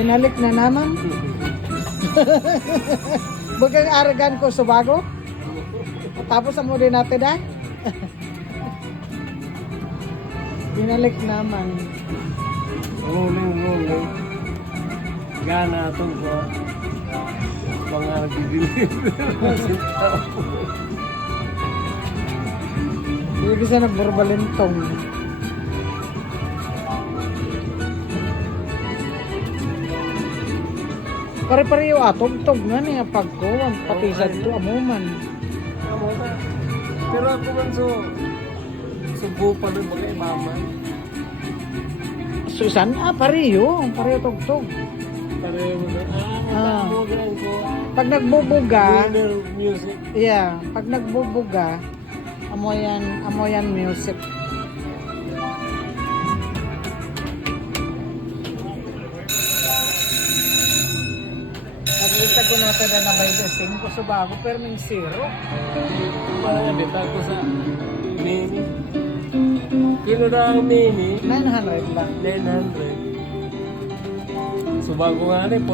Binalik na naman. Bagang aragan ko sa bago. Tapos ang muli natin ah. Binalik naman. Rolling. Gana itong ko. Mga nagdideliver. Hindi kasi nagburbalintong. Pare-pareho tugtog nga niya pagkuwan. Pati sa ito amuman. Pero ako man subo pa rin mga imaman. So isan pareho tugtog. Pareho na. Matamugan ko. Pag nagbubuga, Winner music. yeah, pag nagbubuga, amoyan music. Nakita ko natin na by the 5 sa bago, pero may 0. Parang dito ko sa mini. Kilo na ang mini. 900 lang. 900. Subago nga rin.